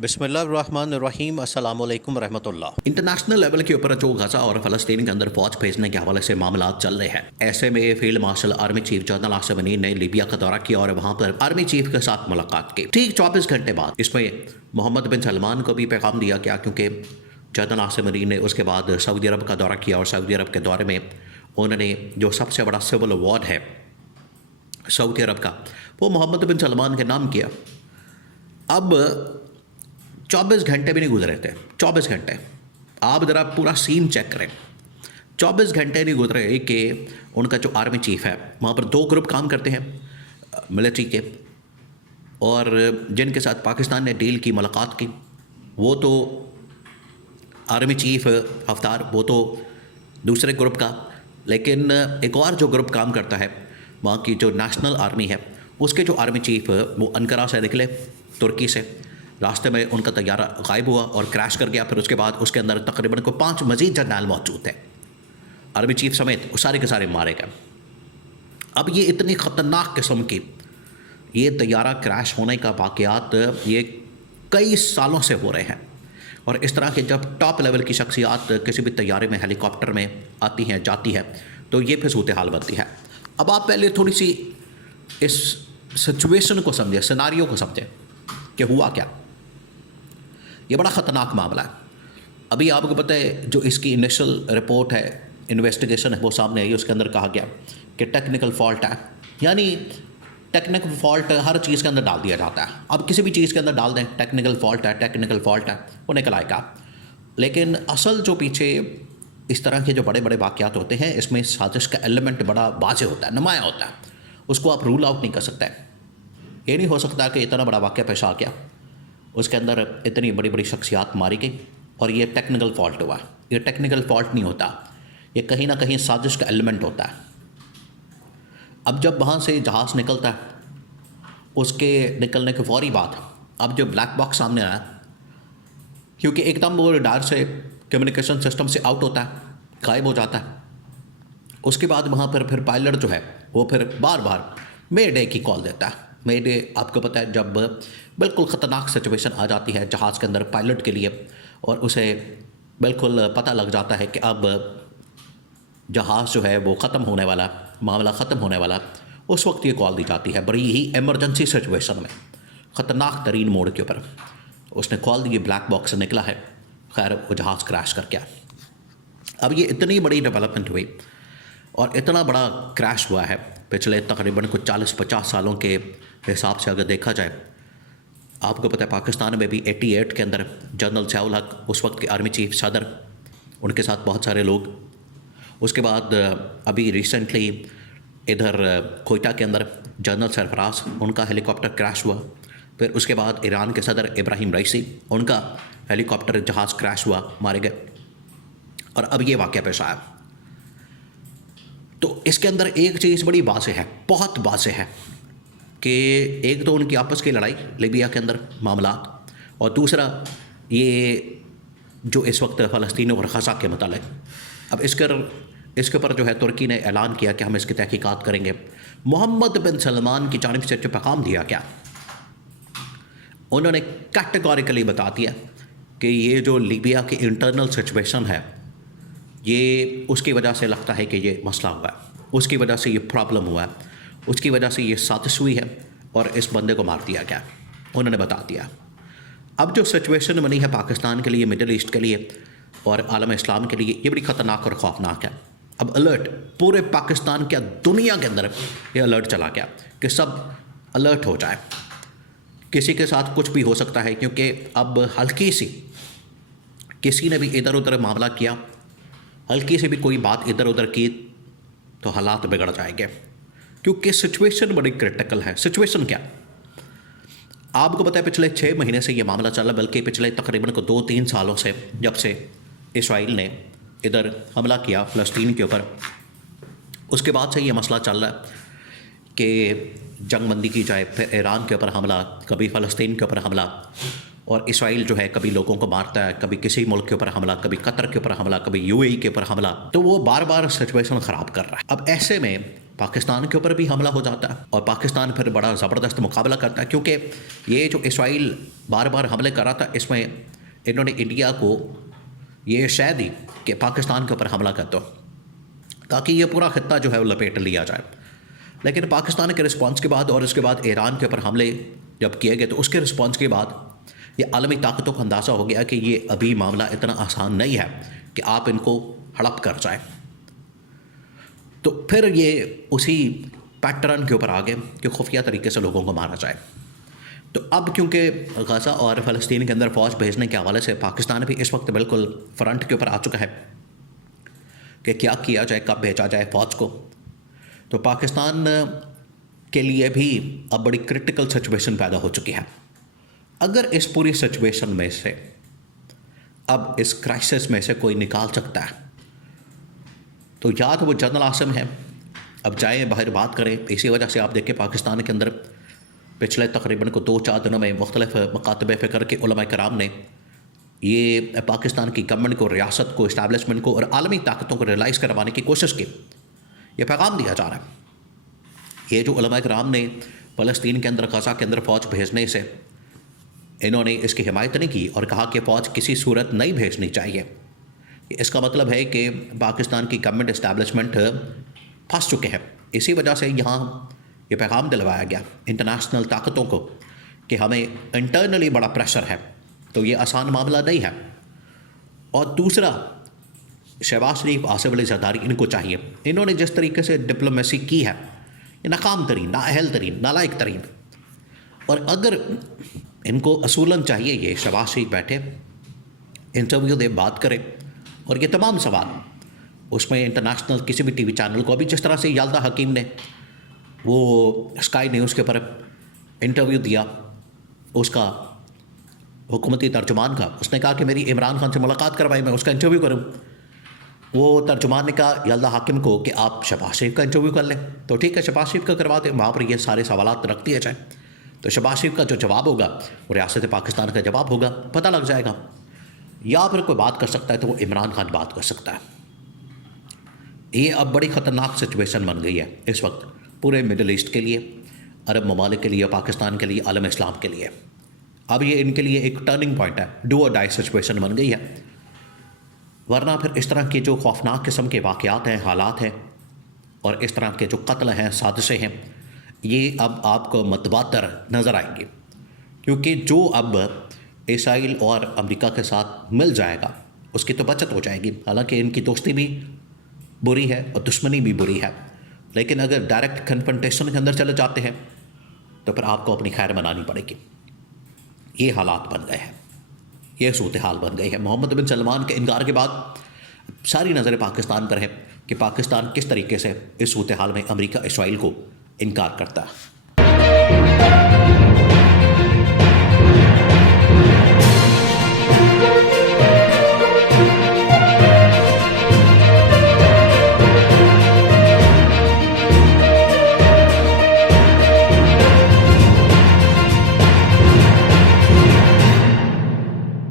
बिस्मिल्लाहिर्रहमानिर्रहीम अस्सलाम वालेकुम रहमतुल्लाह। इंटरनेशनल लेवल के ऊपर जो गजा और फलस्तीन के अंदर फौज भेजने के हवाले से मामला चल रहे हैं, ऐसे में field marshal army chief general Asim Munir ने लीबिया का दौरा किया और वहां पर आर्मी चीफ के साथ मुलाकात की। ठीक 24 घंटे बाद इसमें मोहम्मद बिन सलमान को भी पैगाम दिया गया, क्योंकि जनरल आसिम मुनीर ने उसके बाद सऊदी अरब का दौरा किया और सऊदी अरब के दौरे में उन्होंने जो सबसे बड़ा सिविल अवार्ड है सऊदी अरब का, वो मोहम्मद बिन सलमान के नाम किया। अब 24 घंटे भी नहीं गुजरे थे। 24 घंटे, आप ज़रा पूरा सीन चेक करें। 24 घंटे नहीं गुजरे कि उनका जो आर्मी चीफ है, वहाँ पर 2 ग्रुप काम करते हैं मिलिट्री के, और जिनके साथ पाकिस्तान ने डील की, मुलाकात की, वो तो आर्मी चीफ हफ्तार, वो तो दूसरे ग्रुप का। लेकिन एक और जो ग्रुप काम करता है, वहाँ की जो नेशनल आर्मी है, उसके जो आर्मी चीफ वो अंकारा से निकले, तुर्की से। रास्ते में उनका तैयारा गायब हुआ और क्रैश कर गया। फिर उसके बाद उसके अंदर तकरीबन को 5 मजीद जर्नैल मौजूद थे, आर्मी चीफ समेत, वो सारे के सारे मारे गए। अब ये इतनी ख़तरनाक किस्म की ये तैयारा क्रैश होने का वाक़यात ये कई सालों से हो रहे हैं, और इस तरह के जब टॉप लेवल की शख्सियात किसी भी तैयारे में, हेलीकॉप्टर में आती हैं, जाती है, तो ये फिर सूरत हाल बनती है। अब आप पहले थोड़ी सी इस सिचुएशन को समझें, सिनारियो को समझें कि हुआ क्या। ये बड़ा ख़तरनाक मामला है। अभी आपको पता है, जो इसकी इनिशियल रिपोर्ट है, इन्वेस्टिगेशन है, वो सामने आई। उसके अंदर कहा गया कि टेक्निकल फॉल्ट है, यानी टेक्निकल फॉल्ट हर चीज़ के अंदर डाल दिया जाता है। अब किसी भी चीज़ के अंदर डाल दें टेक्निकल फॉल्ट है, टेक्निकल फॉल्ट है, वो निकल आएगा। लेकिन असल जो पीछे इस तरह के जो बड़े बड़े वाक़यात होते हैं, इसमें साजिश का एलिमेंट बड़ा वाज़ेह होता है, नुमाया होता है। उसको आप रूल आउट नहीं कर सकते। ये नहीं हो सकता कि इतना बड़ा वाक़या पेश आ गया, उसके अंदर इतनी बड़ी बड़ी शख्सियात मारी गई और ये टेक्निकल फॉल्ट हुआ। ये टेक्निकल फॉल्ट नहीं होता, ये कहीं ना कहीं साजिश का एलिमेंट होता है। अब जब वहाँ से जहाज़ निकलता है, उसके निकलने के फौरी बाद अब जो ब्लैक बॉक्स सामने आया, क्योंकि एकदम वो रडार से, कम्युनिकेशन सिस्टम से आउट होता है, गायब हो जाता है। उसके बाद वहाँ पर फिर पायलट जो है वो फिर बार बार मे डे की कॉल देता है। मे डे आपको पता है, जब बिल्कुल ख़तरनाक सिचुएशन आ जाती है जहाज़ के अंदर पायलट के लिए, और उसे बिल्कुल पता लग जाता है कि अब जहाज़ जो है वो ख़त्म होने वाला, मामला ख़त्म होने वाला, उस वक्त ये कॉल दी जाती है। बड़ी ही एमरजेंसी सिचुएशन में, ख़तरनाक तरीन मोड़ के ऊपर उसने कॉल दी। ब्लैक बॉक्स से निकला है, खैर वो जहाज़ क्रैश कर गया। अब ये इतनी बड़ी डेवलपमेंट हुई और इतना बड़ा क्रैश हुआ है पिछले तकरीबन कुछ 40-50 सालों के हिसाब से अगर देखा जाए। आपको पता है, पाकिस्तान में भी 88 के अंदर जनरल ज़ियाउल हक, उस वक्त के आर्मी चीफ सदर, उनके साथ बहुत सारे लोग। उसके बाद अभी रिसेंटली इधर कोयटा के अंदर जनरल सरफराज, उनका हेलीकॉप्टर क्रैश हुआ। फिर उसके बाद ईरान के सदर इब्राहिम रईसी, उनका हेलीकॉप्टर जहाज़ क्रैश हुआ, मारे गए। और अब ये वाक़या पेश आया। तो इसके अंदर एक चीज़ बड़ी वाज़ेह है, बहुत वाज़ेह है, कि एक तो उनकी आपस की लड़ाई लीबिया के अंदर मामला, और दूसरा ये जो इस वक्त फ़लस्तीन और गज़ा के मतलब। अब इसके ऊपर जो है तुर्की ने ऐलान किया कि हम इसकी तहकीकात करेंगे। मोहम्मद बिन सलमान की जानिब से जो पैगाम दिया गया, उन्होंने कैटेगोरिकली बता दिया कि ये जो लीबिया की इंटरनल सिचुएशन है, ये उसकी वजह से लगता है कि ये मसला हुआ है, उसकी वजह से ये प्रॉब्लम हुआ है, उसकी वजह से ये साजिश हुई है और इस बंदे को मार दिया गया। उन्होंने बता दिया। अब जो सिचुएशन बनी है पाकिस्तान के लिए, मिडल ईस्ट के लिए और आलम इस्लाम के लिए, ये बड़ी ख़तरनाक और ख़ौफनाक है। अब अलर्ट पूरे पाकिस्तान क्या दुनिया के अंदर ये अलर्ट चला गया कि सब अलर्ट हो जाए, किसी के साथ कुछ भी हो सकता है। क्योंकि अब हल्की सी किसी ने भी इधर उधर मामला किया, हल्की से भी कोई बात इधर उधर की, तो हालात बिगड़ जाएंगे, क्योंकि सिचुएशन बड़ी क्रिटिकल है। सिचुएशन क्या, आपको पता है, पिछले 6 महीने से ये मामला चला, बल्कि पिछले तकरीबन को 2-3 सालों से, जब से इसराइल ने इधर हमला किया फ़लस्तीन के ऊपर, उसके बाद से ये मसला चल रहा है कि जंगबंदी की जाए। फिर ईरान के ऊपर हमला, कभी फ़लस्तीन के ऊपर हमला, और इसराइल जो है कभी लोगों को मारता है, कभी किसी मुल्क के ऊपर हमला, कभी कतर के ऊपर हमला, कभी यूएई के ऊपर हमला। तो वो बार बार सिचुएशन ख़राब कर रहा है। अब ऐसे में पाकिस्तान के ऊपर भी हमला हो जाता है और पाकिस्तान फिर बड़ा ज़बरदस्त मुकाबला करता है, क्योंकि ये जो इसराइल बार बार हमले कर रहा था, इसमें इन्होंने इंडिया को ये शय दी कि पाकिस्तान के ऊपर हमला कर दो ताकि ये पूरा खित्ता जो है वो लपेट लिया जाए। लेकिन पाकिस्तान के रिस्पांस के बाद और उसके बाद ईरान के ऊपर हमले जब किए गए तो उसके रिस्पांस के बाद ये आलमी ताकतों को अंदाज़ा हो गया कि ये अभी मामला इतना आसान नहीं है कि आप इनको हड़प कर जाए। तो फिर ये उसी पैटर्न के ऊपर आ गए कि खुफिया तरीके से लोगों को मारा जाए। तो अब क्योंकि गाज़ा और फ़लस्तीन के अंदर फ़ौज भेजने के हवाले से पाकिस्तान भी इस वक्त बिल्कुल फ्रंट के ऊपर आ चुका है कि क्या किया जाए, कब भेजा जाए फ़ौज को। तो पाकिस्तान के लिए भी अब बड़ी क्रिटिकल सिचुएशन पैदा हो चुकी है। अगर इस पूरी सिचुएशन में से अब इस क्राइसिस में से कोई निकाल सकता है तो या तो वो जनरल आसिम है, अब जाए बाहर बात करें। इसी वजह से आप देखें पाकिस्तान के अंदर पिछले तकरीबन को 2-4 दिनों में मुख्तलिफ मकातब फ़िक्र के उलमा कराम ने ये पाकिस्तान की गवर्नमेंट को, रियासत को, इस्टेब्लिशमेंट को और आलमी ताकतों को रियलाइज़ करवाने की कोशिश की। ये पैगाम दिया जा रहा है। ये जो उलमा कराम ने फ़लस्तीन के अंदर, गाज़ा के अंदर फ़ौज भेजने से इन्होंने इसकी हिमायत नहीं की और कहा कि फ़ौज किसी सूरत नहीं भेजनी चाहिए। इसका मतलब है कि पाकिस्तान की गवर्नमेंट इस्टेब्लिशमेंट फंस चुके हैं। इसी वजह से यहाँ ये पैगाम दिलवाया गया इंटरनेशनल ताकतों को कि हमें इंटरनली बड़ा प्रेशर है, तो ये आसान मामला नहीं है। और दूसरा, शहबाज शरीफ, आसिफ अली जरदारी, इनको चाहिए, इन्होंने जिस तरीके से डिप्लोमेसी की है ये नाकाम तरीन, नाअहल तरीन, नालायक तरीन। और अगर इनको असूलन चाहिए ये शहबाज शरीफ बैठे इंटरव्यू दे, बात करें और ये तमाम सवाल उसमें इंटरनेशनल किसी भी टीवी चैनल को, अभी जिस तरह से याल्दा हकीम ने वो स्काई न्यूज़ के ऊपर इंटरव्यू दिया उसका हुकूमती तर्जुमान का, उसने कहा कि मेरी इमरान खान से मुलाकात करवाई, मैं उसका इंटरव्यू करूं। वो तर्जुमान ने कहा याल्दा हाकिम को कि आप शहबाज शरीफ का इंटरव्यू कर लें। तो ठीक है, शहबाज शरीफ का करवा दें, वहाँ पर ये सारे सवालात रख दिए जाएँ। तो शहबाज शरीफ का जो जवाब होगा वो रियासत पाकिस्तान का जवाब होगा, पता लग जाएगा। या फिर कोई बात कर सकता है तो वो इमरान खान बात कर सकता है। ये अब बड़ी ख़तरनाक सिचुएशन बन गई है इस वक्त पूरे मिडल ईस्ट के लिए, अरब ममालिक के लिए, पाकिस्तान के लिए, आलम इस्लाम के लिए। अब ये इनके लिए एक टर्निंग पॉइंट है, डू और डाई सिचुएशन बन गई है। वरना फिर इस तरह के जो खौफनाक किस्म के वाक़यात हैं, हालात हैं और इस तरह के जो कत्ल हैं, साजिशें हैं, ये अब आपको मतवातर नज़र आएंगे। क्योंकि जो अब इसराइल और अमेरिका के साथ मिल जाएगा उसकी तो बचत हो जाएगी। हालांकि इनकी दोस्ती भी बुरी है और दुश्मनी भी बुरी है, लेकिन अगर डायरेक्ट कन्फ्रंटेशन के अंदर चले जाते हैं तो फिर आपको अपनी खैर मनानी पड़ेगी। ये हालात बन गए हैं, ये सूरत हाल बन गई है। मोहम्मद बिन सलमान के इनकार के बाद सारी नज़रें पाकिस्तान पर है कि पाकिस्तान किस तरीके से इस सूरत हाल में अमेरिका इसराइल को इनकार करता है।